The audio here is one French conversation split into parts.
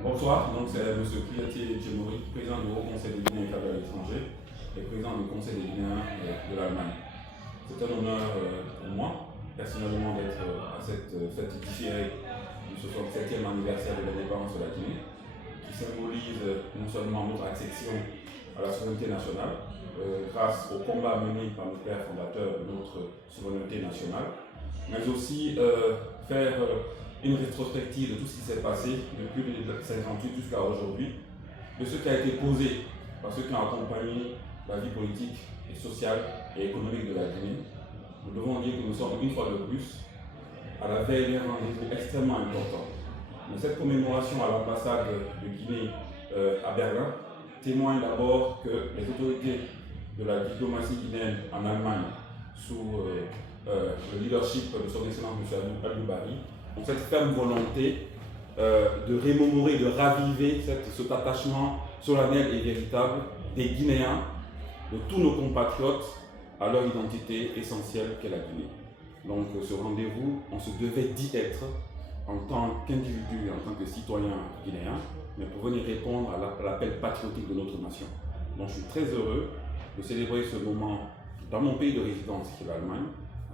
Bonsoir, donc c'est M. Kouyaté Djemori, président du Haut Conseil des Guinéens établis à l'étranger et président du Conseil des Guinéens de l'Allemagne. C'est un honneur pour moi, personnellement, d'être à cette fête différée du 67e anniversaire de l'indépendance de la Guinée, qui symbolise non seulement notre accession à la souveraineté nationale, grâce au combat mené par nos pères fondateurs de notre souveraineté nationale, mais aussi faire une rétrospective de tout ce qui s'est passé depuis le 58 jusqu'à aujourd'hui, de ce qui a été posé par ceux qui ont accompagné la vie politique et sociale et économique de la Guinée. Nous devons dire que nous sommes une fois de plus à la veille d'un rendez-vous extrêmement important. Mais cette commémoration à l'ambassade de Guinée à Berlin témoigne d'abord que les autorités de la diplomatie guinéenne en Allemagne, sous le leadership de son excellence M. Aliou Bari, ont cette ferme volonté de remémorer, de raviver cet attachement solennel et véritable des Guinéens, de tous nos compatriotes, à leur identité essentielle qu'est la Guinée. Donc ce rendez-vous, on se devait d'y être en tant qu'individu, en tant que citoyen guinéen, mais pour venir répondre à l'appel patriotique de notre nation. Donc je suis très heureux de célébrer ce moment dans mon pays de résidence, qui est l'Allemagne,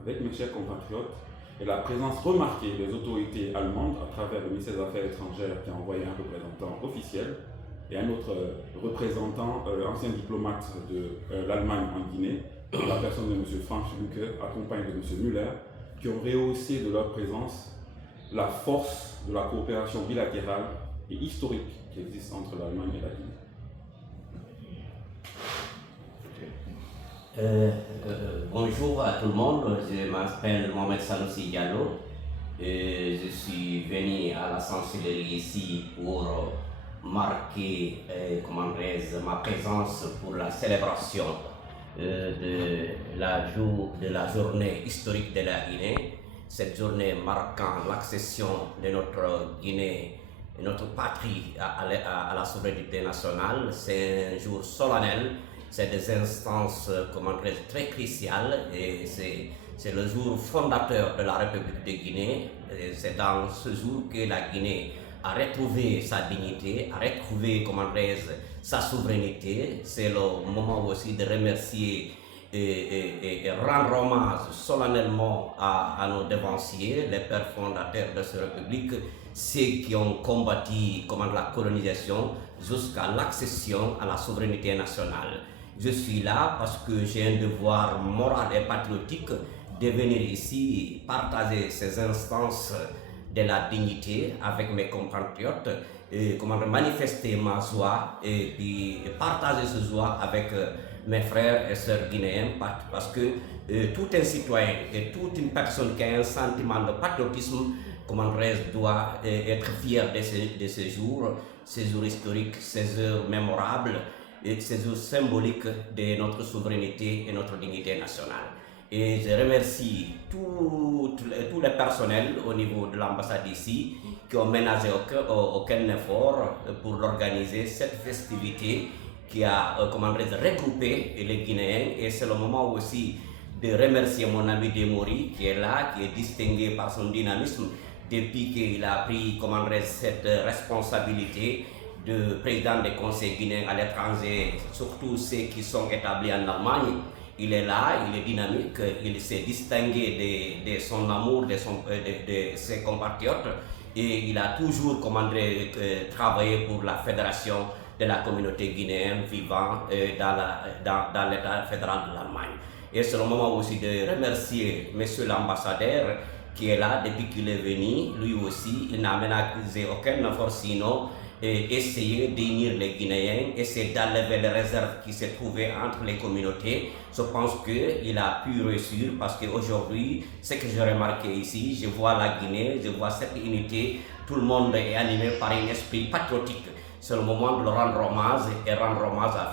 avec mes chers compatriotes, et la présence remarquée des autorités allemandes à travers le ministère des Affaires étrangères qui a envoyé un représentant officiel et un autre représentant, ancien diplomate de l'Allemagne en Guinée, la personne de M. Frank Lucke, accompagné de M. Müller, qui ont rehaussé de leur présence la force de la coopération bilatérale et historique qui existe entre l'Allemagne et la Guinée. Bonjour à tout le monde, je m'appelle Mohamed Sanoussi Diallo et je suis venu à la chancellerie ici pour marquer ma présence pour la célébration de la journée historique de la Guinée, cette journée marquant l'accession de notre Guinée, notre patrie à la souveraineté nationale. C'est un jour solennel. C'est des instances très cruciales et c'est le jour fondateur de la République de Guinée. C'est dans ce jour que la Guinée a retrouvé sa dignité, a retrouvé sa souveraineté. C'est le moment aussi de remercier et rendre hommage solennellement à nos devanciers, les pères fondateurs de cette République, ceux qui ont combattu la colonisation jusqu'à l'accession à la souveraineté nationale. Je suis là parce que j'ai un devoir moral et patriotique de venir ici partager ces instances de la dignité avec mes compatriotes, et manifester ma joie et puis partager ce joie avec mes frères et sœurs guinéens, parce que tout un citoyen et toute une personne qui a un sentiment de patriotisme doit être fier de ces jours historiques, ces heures mémorables et ces jours symboliques de notre souveraineté et notre dignité nationale. Et je remercie tout le personnel au niveau de l'ambassade ici qui ont ménagé aucun effort pour organiser cette festivité qui a regroupé les Guinéens. Et c'est le moment aussi de remercier mon ami Demori qui est là, qui est distingué par son dynamisme depuis qu'il a pris cette responsabilité de président des conseils guinéens à l'étranger, surtout ceux qui sont établis en Allemagne. Il est là, il est dynamique, il s'est distingué de son amour, de ses compatriotes, et il a toujours travaillé pour la fédération de la communauté guinéenne vivant dans l'état fédéral de l'Allemagne. Et c'est le moment aussi de remercier monsieur l'ambassadeur qui est là depuis qu'il est venu. Lui aussi, il n'a ménagé aucun effort sinon essayer d'unir les Guinéens, essayer d'enlever les réserves qui se trouvaient entre les communautés. Je pense qu'il a pu réussir parce qu'aujourd'hui, ce que j'ai remarqué ici, je vois la Guinée, je vois cette unité, tout le monde est animé par un esprit patriotique. C'est le moment de le rendre hommage et rendre hommage à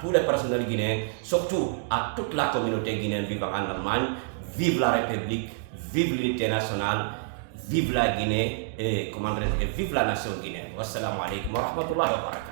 tous les personnels guinéens, surtout à toute la communauté guinéenne vivant en Allemagne. Vive la République, vive l'unité nationale, vive la Guinée et vive la nation guinéenne. Wassalamu alaikum wa rahmatullahi wa barakatuh.